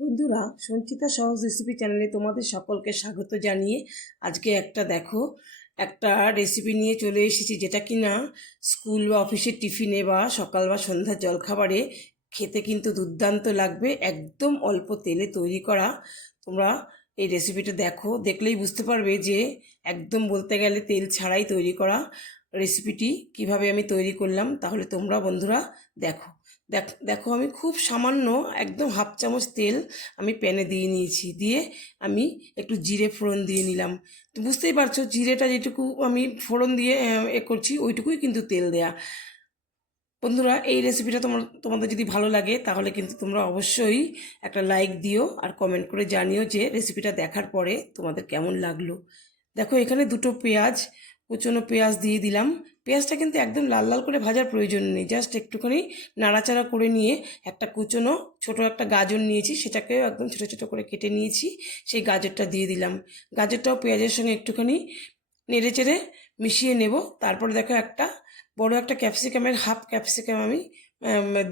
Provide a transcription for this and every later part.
বন্ধুরা, সঞ্চিতা সহজ রেসিপি চ্যানেলে তোমাদের সকলকে স্বাগত জানিয়ে আজকে একটা রেসিপি নিয়ে চলে এসেছি, যেটা কিনা স্কুল বা অফিসের টিফিনে বা সকাল বা সন্ধ্যার জলখাবারে খেতে কিন্তু দুর্দান্ত লাগবে। একদম অল্প তেলে তৈরি করা। তোমরা এই রেসিপিটা দেখলেই বুঝতে পারবে যে একদম বলতে গেলে তেল ছাড়াই তৈরি করা রেসিপিটি কিভাবে আমি তৈরি করলাম। তাহলে তোমরা বন্ধুরা দেখো। দেখো আমি খুব সামান্য একদম হাফ চামচ তেল আমি প্যানে দিয়ে নিয়েছি। দিয়ে আমি একটু জিরে ফোড়ন দিয়ে নিলাম। তো বুঝতেই পারছো, জিরেটা যেটুকু আমি ফোড়ন দিয়ে করছি ওইটুকুই কিন্তু তেল দেয়া। বন্ধুরা, এই রেসিপিটা তোমাদের যদি ভালো লাগে তাহলে কিন্তু তোমরা অবশ্যই একটা লাইক দিও আর কমেন্ট করে জানিও যে রেসিপিটা দেখার পরে তোমাদের কেমন লাগলো। দেখো, এখানে দুটো কুচনো পেঁয়াজ দিয়ে দিলাম। পেঁয়াজটা কিন্তু একদম লাল লাল করে ভাজার প্রয়োজন নেই, জাস্ট একটুখানি নাড়াচাড়া করে নিয়ে একটা ছোট একটা গাজর নিয়েছি, সেটাকেও একদম ছোটো ছোটো করে কেটে নিয়েছি। সেই গাজরটা দিয়ে দিলাম। গাজরটাও পেঁয়াজের সঙ্গে একটুখানি নেড়ে চেড়ে মিশিয়ে নেব। তারপরে দেখো, বড় একটা ক্যাপসিকামের হাফ ক্যাপসিকাম আমি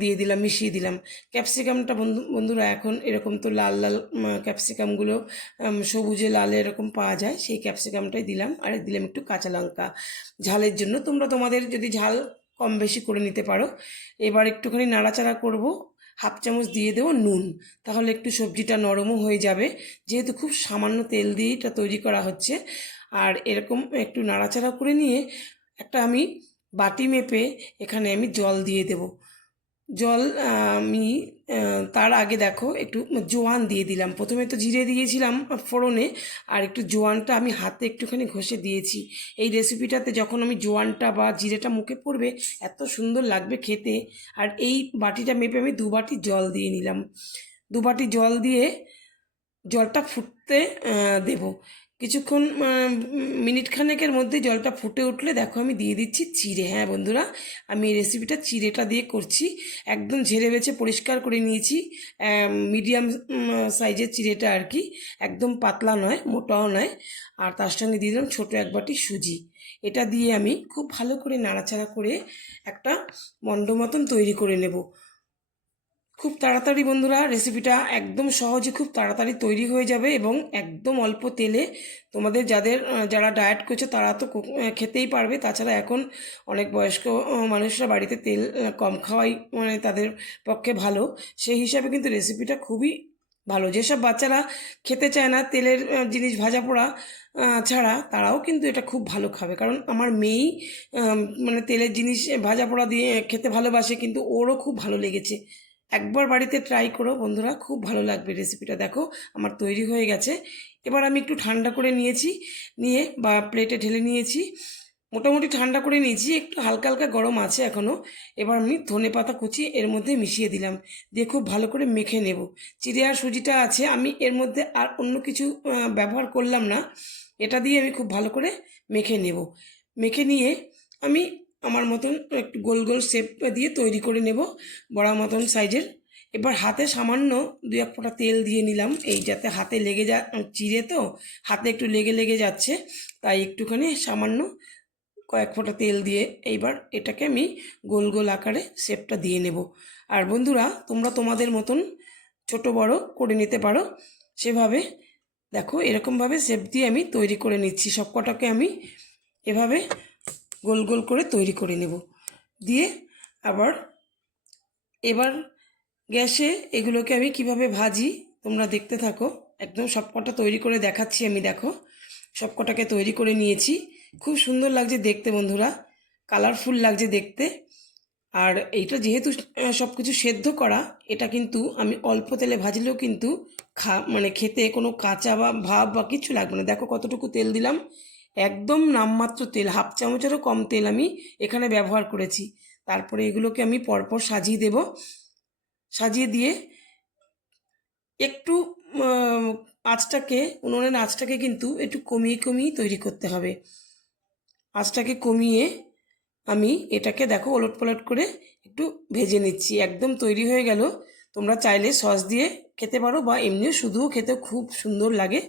দিয়ে দিলাম, মিশিয়ে দিলাম। ক্যাপসিকামটা বন্ধুরা এখন এরকম তো লাল লাল ক্যাপসিকামগুলো সবুজে লালে এরকম পাওয়া যায়, সেই ক্যাপসিকামটাই দিলাম। আর দিলাম একটু কাঁচা লঙ্কা ঝালের জন্য। তোমরা তোমাদের যদি ঝাল কম বেশি করে নিতে পারো। এবার একটুখানি নাড়াচাড়া করব। হাফ চামচ দিয়ে দেবো নুন, তাহলে একটু সবজিটা নরমও হয়ে যাবে, যেহেতু খুব সামান্য তেল দিয়ে এটা তৈরি করা হচ্ছে। আর এরকম একটু নাড়াচাড়া করে নিয়ে আমি বাটি মেপে এখানে আমি জল দিয়ে দেব। জল আমি তার আগে দেখো একটু জোয়ান দিয়ে দিলাম। প্রথমে তো জিরে দিয়েছিলাম ফোড়নে, আর একটু জোয়ানটা আমি হাতে একটুখানি ঘষে দিয়েছি। এই রেসিপিটাতে যখন আমি জোয়ানটা বা জিরেটা মুখে পড়বে এত সুন্দর লাগবে খেতে। আর এই বাটিটা মেপে আমি 2 বাটি জল দিয়ে নিলাম। 2 বাটি জল দিয়ে জলটা ফুটতে দেব কিছুক্ষণ। মিনিট খানেকের মধ্যে জলটা ফুটে উঠলে দেখো আমি দিয়ে দিচ্ছি চিড়ে। হ্যাঁ বন্ধুরা, আমি এই রেসিপিটা চিড়েটা দিয়ে করছি। একদম ঝেড়ে বেছে পরিষ্কার করে নিয়েছি। মিডিয়াম সাইজের চিড়েটা আর কি, একদম পাতলা নয়, মোটাও নয়। আর তার সঙ্গে দিয়ে দিলাম ছোটো 1 বাটি সুজি। এটা দিয়ে আমি খুব ভালো করে নাড়াচাড়া করে একটা মণ্ড মতন তৈরি করে নেব। খুব তাড়াতাড়ি বন্ধুরা, রেসিপিটা একদম সহজে খুব তাড়াতাড়ি তৈরি হয়ে যাবে এবং একদম অল্প তেলে। তোমাদের যারা ডায়েট করছে তারা তো খেতেই পারবে। তাছাড়া এখন অনেক বয়স্ক মানুষরা বাড়িতে তেল কম খাওয়াই মানে তাদের পক্ষে ভালো। সেই হিসাবে কিন্তু রেসিপিটা খুবই ভালো। যেসব বাচ্চারা খেতে চায় না তেলের জিনিস ভাজা পোড়া ছাড়া, তারাও কিন্তু এটা খুব ভালো খাবে। কারণ আমার মেয়েই মানে তেলের জিনিস ভাজা পোড়া দিয়ে খেতে ভালোবাসে, কিন্তু ওরও খুব ভালো লেগেছে। একবার বাড়িতে ট্রাই করো বন্ধুরা, খুব ভালো লাগবে রেসিপিটা। দেখো আমার তৈরি হয়ে গেছে। এবার আমি একটু ঠান্ডা করে নিয়ে বা প্লেটে ঢেলে নিয়েছি। মোটামুটি ঠান্ডা করে নিয়েছি, একটু হালকা হালকা গরম আছে এখনও। এবার আমি ধনেপাতা কুচি এর মধ্যে মিশিয়ে দিলাম, দিয়ে খুব ভালো করে মেখে নেব। চিড়ে আর সুজিটা আছে, আমি এর মধ্যে আর অন্য কিছু ব্যবহার করলাম না। এটা দিয়ে আমি খুব ভালো করে মেখে নেব। মেখে নিয়ে আমি আমার মতন একটু গোল গোল শেপ দিয়ে তৈরি করে নেব, বড়া মতন সাইজের। এবার হাতে সামান্য 2-1 ফোঁটা তেল দিয়ে নিলাম, এই যাতে হাতে চিড়ে তো হাতে একটু লেগে লেগে যাচ্ছে, তাই একটুখানি সামান্য কয়েক ফোঁটা তেল দিয়ে এইবার এটাকে আমি গোল গোল আকারে শেপটা দিয়ে নেব। আর বন্ধুরা, তোমরা তোমাদের মতন ছোট বড় করে নিতে পারো সেভাবে। দেখো এরকমভাবে শেপ দিয়ে আমি তৈরি করে নিচ্ছি। সবকটাকে আমি এভাবে গোল গোল করে তৈরি করে নেব। দিয়ে আবার এবার গ্যাসে এগুলোকে আমি কিভাবে ভাজি তোমরা দেখতে থাকো। একদম সবকটা তৈরি করে দেখাচ্ছি আমি। দেখো সবকটাকে তৈরি করে নিয়েছি। খুব সুন্দর লাগছে দেখতে বন্ধুরা, কালারফুল লাগছে দেখতে। আর এইটা যেহেতু সব কিছু সেদ্ধ করা, এটা কিন্তু আমি অল্প তেলে ভাজলেও কিন্তু মানে খেতে কোনো কাঁচা বা ভাব বা কিছু লাগবে না। দেখো কতটুকু তেল দিলাম, একদম নামমাত্র তেল, হাফ চামচেরও কম তেল আমি এখানে ব্যবহার করেছি। তারপরে এগুলোকে আমি পরপর সাজিয়ে দেব। সাজিয়ে দিয়ে একটু উনুনের আঁচটাকে কিন্তু একটু কমিয়ে কমিয়ে তৈরি করতে হবে। আঁচটাকে কমিয়ে আমি এটাকে দেখো ওলটপালট করে একটু ভেজে নিচ্ছি। একদম তৈরি হয়ে গেল। তোমরা চাইলে সস দিয়ে খেতে পারো বা এমনিও শুধুও খেতে খুব সুন্দর লাগে।